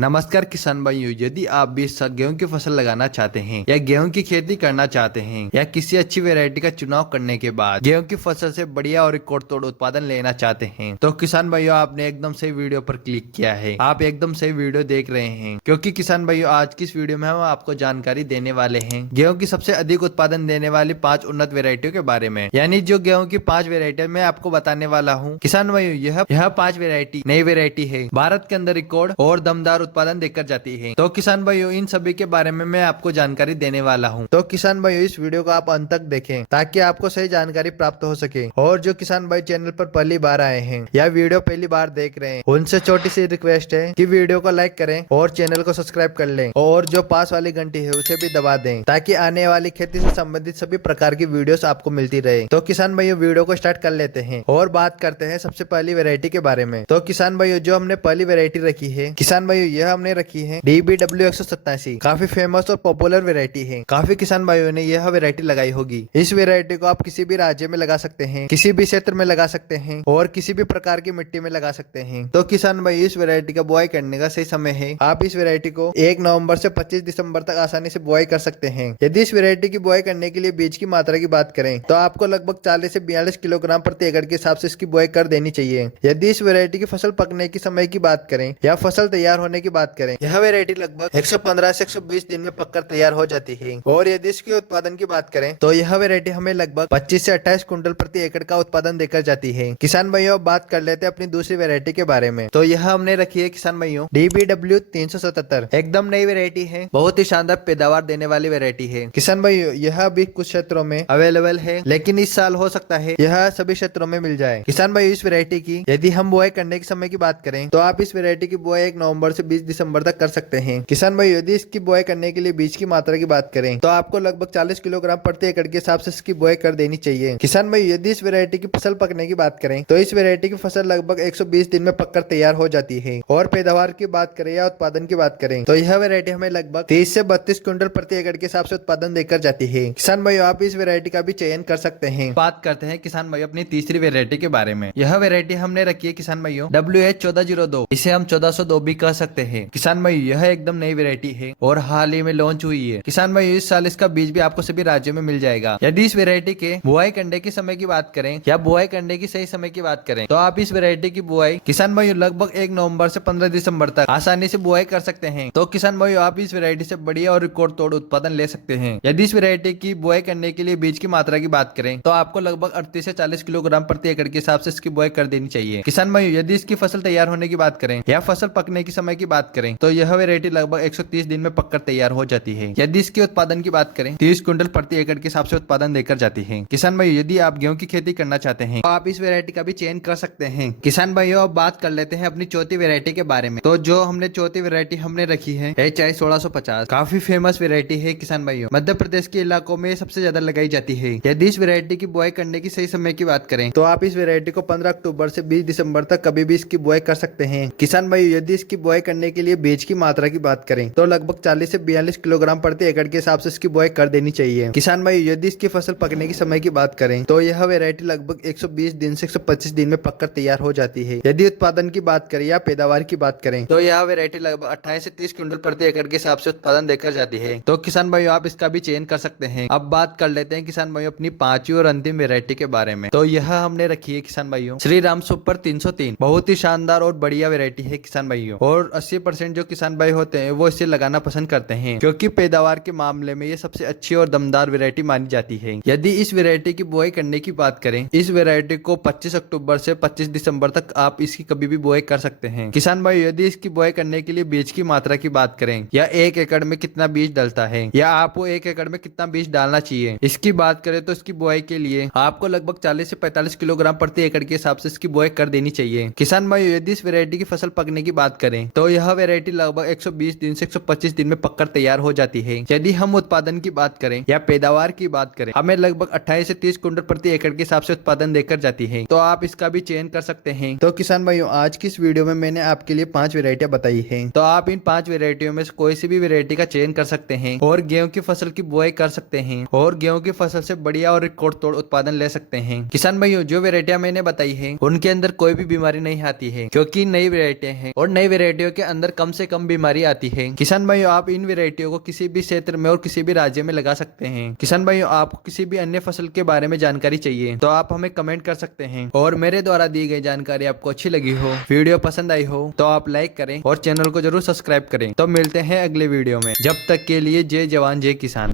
नमस्कार किसान भाइयों, यदि आप भी इस साल गेहूं की फसल लगाना चाहते हैं या गेहूं की खेती करना चाहते हैं या किसी अच्छी वैरायटी का चुनाव करने के बाद गेहूं की फसल से बढ़िया और रिकॉर्ड तोड़ उत्पादन लेना चाहते हैं तो किसान भाइयों आपने एकदम सही वीडियो पर क्लिक किया है। आप एकदम सही वीडियो देख रहे हैं क्योंकि किसान भाइयों आज की इस वीडियो में हम आपको जानकारी देने वाले हैं गेहूं की सबसे अधिक उत्पादन देने वाली 5 उन्नत वेरायटियों के बारे में। यानी जो गेहूं की 5 वेरायटी मैं आपको बताने वाला हूँ किसान भाइयों, यह 5 वेरायटी नई वेरायटी है, भारत के अंदर रिकॉर्ड और दमदार उत्पादन देकर जाती है। तो किसान भाइयों इन सभी के बारे में मैं आपको जानकारी देने वाला हूं। तो किसान भाइयों इस वीडियो को आप अंत तक देखें ताकि आपको सही जानकारी प्राप्त हो सके। और जो किसान भाई चैनल पर पहली बार आए हैं या वीडियो पहली बार देख रहे हैं उनसे छोटी सी रिक्वेस्ट है कि वीडियो को लाइक करें और चैनल को सब्सक्राइब कर लें और जो पास वाली घंटी है उसे भी दबा दें ताकि आने वाली खेती से संबंधित सभी प्रकार की वीडियोस आपको मिलती रहे। तो किसान भाइयों वीडियो को स्टार्ट कर लेते हैं और बात करते हैं सबसे पहली वेरायटी के बारे में। तो किसान भाइयों जो हमने पहली वेरायटी रखी है किसान भाइयों यह हमने रखी है DBW187। काफी फेमस और पॉपुलर वेरायटी है। काफी किसान भाइयों ने यह वेरायटी लगाई होगी। इस वेरायटी को आप किसी भी राज्य में लगा सकते हैं, किसी भी क्षेत्र में लगा सकते हैं और किसी भी प्रकार की मिट्टी में लगा सकते हैं। तो किसान भाई इस वेरायटी का बुआई करने का सही समय है, आप इस वेरायटी को 1 नवंबर से 25 दिसंबर तक आसानी से बुआई कर सकते हैं। यदि इस वेरायटी की बुआई करने के लिए बीज की मात्रा की बात करें तो आपको लगभग 40 से 42 किलोग्राम प्रति एकड़ के हिसाब से इसकी बुआई कर देनी चाहिए। यदि इस वेरायटी की फसल पकने के समय की बात करें या फसल तैयार होने की बात करें, यह वेरायटी लगभग 115 से 120 दिन में पककर तैयार हो जाती है। और यदि इसके उत्पादन की बात करें तो यह वेरायटी हमें लगभग 25 से 28 कुंटल प्रति एकड़ का उत्पादन देकर जाती है। किसान भाइयों अब बात कर लेते हैं अपनी दूसरी वेरायटी के बारे में। तो यह हमने रखी है किसान भाइयों DBW377। एकदम नई वेरायटी है, बहुत ही शानदार पैदावार देने वाली वेरायटी है। किसान भाइयों यह भी कुछ क्षेत्रों में अवेलेबल है लेकिन इस साल हो सकता है यह सभी क्षेत्रों में मिल जाए। किसान भाइयों इस वेरायटी की यदि हम बुआई करने के समय की बात करें तो आप इस वेरायटी की बुआई 1 नवंबर से 20 दिसंबर तक कर सकते हैं। किसान भाई यदि इसकी बुआई करने के लिए बीज की मात्रा की बात करें तो आपको लगभग 40 किलोग्राम प्रति एकड़ के हिसाब से इसकी बुआई कर देनी चाहिए। किसान भाई यदि इस वेरायटी की फसल पकने की बात करें तो इस वेरायटी की फसल लगभग 120 दिन में पककर तैयार हो जाती है। और पैदावार की बात करें या उत्पादन की बात करें तो यह वेरायटी हमें लगभग 30 से 32 क्विंटल प्रति एकड़ के हिसाब से उत्पादन देकर जाती है। किसान भाई आप इस वेरायटी का भी चयन कर सकते हैं। बात करते हैं किसान भाई अपनी तीसरी वेरायटी के बारे में। यह वेरायटी हमने रखी है किसान भाइयों WH1402, इसे हम 1402 भी कह सकते हैं। किसान भाई यह एकदम नई वेरायटी है और हाल ही में लॉन्च हुई है। किसान भाई इस साल इसका बीज भी आपको सभी राज्यों में मिल जाएगा। यदि इस वेरायटी के बुआई करने के समय की बात करें या बुआई करने की सही समय की बात करें तो आप इस वेरायटी की बुआई किसान भाई लगभग 1 नवंबर से 15 दिसंबर तक आसानी से बुआई कर सकते हैं। तो किसान भाई आप इस वेरायटी से बढ़िया और रिकॉर्ड तोड़ उत्पादन ले सकते हैं। यदि इस वेरायटी की बुआई करने के लिए बीज की मात्रा की बात करें तो आपको लगभग 38 से 40 किलोग्राम प्रति एकड़ के हिसाब से इसकी बुआई कर देनी चाहिए। किसान भाई यदि इसकी फसल तैयार होने की बात करें या फसल पकने के समय की बात करें तो यह वेरायटी लगभग 130 दिन में पककर तैयार हो जाती है। यदि इसके उत्पादन की बात करें 30 क्विंटल प्रति एकड़ के हिसाब से उत्पादन देकर जाती है। किसान भाई यदि आप गेहूं की खेती करना चाहते हैं तो आप इस वेरायटी का भी चयन कर सकते हैं। किसान भाइयों अब बात कर लेते हैं अपनी चौथी वेरायटी के बारे में। तो जो हमने चौथी वेरायटी हमने रखी है HI1650। काफी फेमस वेरायटी है किसान भाइयों, मध्य प्रदेश के इलाकों में सबसे ज्यादा लगाई जाती है। यदि इस वेरायटी की बुआई करने की सही समय की बात करें तो आप इस वेरायटी को 15 अक्टूबर से 20 दिसंबर तक कभी भी इसकी बुआई कर सकते हैं। किसान भाई यदि इसकी बुआई करने के लिए बीज की मात्रा की बात करें तो लगभग 40 से 42 किलोग्राम प्रति एकड़ के हिसाब से इसकी बुआई कर देनी चाहिए। किसान भाई यदि इसकी फसल पकने की समय की बात करें तो यह वेरायटी लगभग 120 दिन से 125 दिन में पककर तैयार हो जाती है। यदि उत्पादन की बात करें या पैदावार की बात करें तो यह वेरायटी लगभग 28 से 30 क्विंटल प्रति एकड़ के हिसाब से उत्पादन देकर जाती है। तो किसान भाई आप इसका भी चयन कर सकते हैं। अब बात कर लेते हैं किसान भाई अपनी पांचवी और अंतिम वेरायटी के बारे में। तो यह हमने रखी है किसान भाइयों श्री राम सुपर 303। बहुत ही शानदार और बढ़िया वेरायटी है किसान भाइयों और 80% जो किसान भाई होते हैं वो इसे लगाना पसंद करते हैं क्योंकि पैदावार के मामले में ये सबसे अच्छी और दमदार वेरायटी मानी जाती है। यदि इस वेरायटी की बुआई करने की बात करें इस वेरायटी को 25 अक्टूबर से 25 दिसंबर तक आप इसकी कभी भी बुआई कर सकते हैं। किसान भाई यदि इसकी बुआई करने के लिए बीज की मात्रा की बात करें या 1 एकड़ में कितना बीज डलता है या आपको 1 एकड़ में कितना बीज डालना चाहिए इसकी बात करें तो इसकी बुआई के लिए आपको लगभग 40 से 45 किलोग्राम प्रति एकड़ के हिसाब से इसकी बुआई कर देनी चाहिए। किसान भाई यदि इस वेरायटी की फसल पकने की बात करें तो यह वेरायटी लगभग 120 दिन से 125 दिन में पककर तैयार हो जाती है। यदि हम उत्पादन की बात करें या पैदावार की बात करें हमें लगभग 28 से 30 क्विंटल प्रति एकड़ के हिसाब से उत्पादन देकर जाती है। तो आप इसका भी चयन कर सकते हैं। तो किसान भाइयों आज की इस वीडियो में मैंने आपके लिए 5 वेरायटियां बताई हैं। तो आप इन 5 वेरायटियों में से कोई सी भी वेरायटी का चयन कर सकते हैं और गेहूं की फसल की बुआई कर सकते हैं और गेहूं की फसल से बढ़िया और रिकॉर्ड तोड़ उत्पादन ले सकते हैं। किसान भाइयों जो वेरायटियां मैंने बताई है उनके अंदर कोई भी बीमारी नहीं आती है क्योंकि नई वेरायटियां हैं और नई वेरायटियों के अंदर कम से कम बीमारी आती है। किसान भाइयों, आप इन वेराइटियों को किसी भी क्षेत्र में और किसी भी राज्य में लगा सकते हैं। किसान भाइयों, आपको किसी भी अन्य फसल के बारे में जानकारी चाहिए तो आप हमें कमेंट कर सकते हैं। और मेरे द्वारा दी गई जानकारी आपको अच्छी लगी हो, वीडियो पसंद आई हो तो आप लाइक करें और चैनल को जरूर सब्सक्राइब करें। तो मिलते हैं अगले वीडियो में, जब तक के लिए जय जवान जय किसान।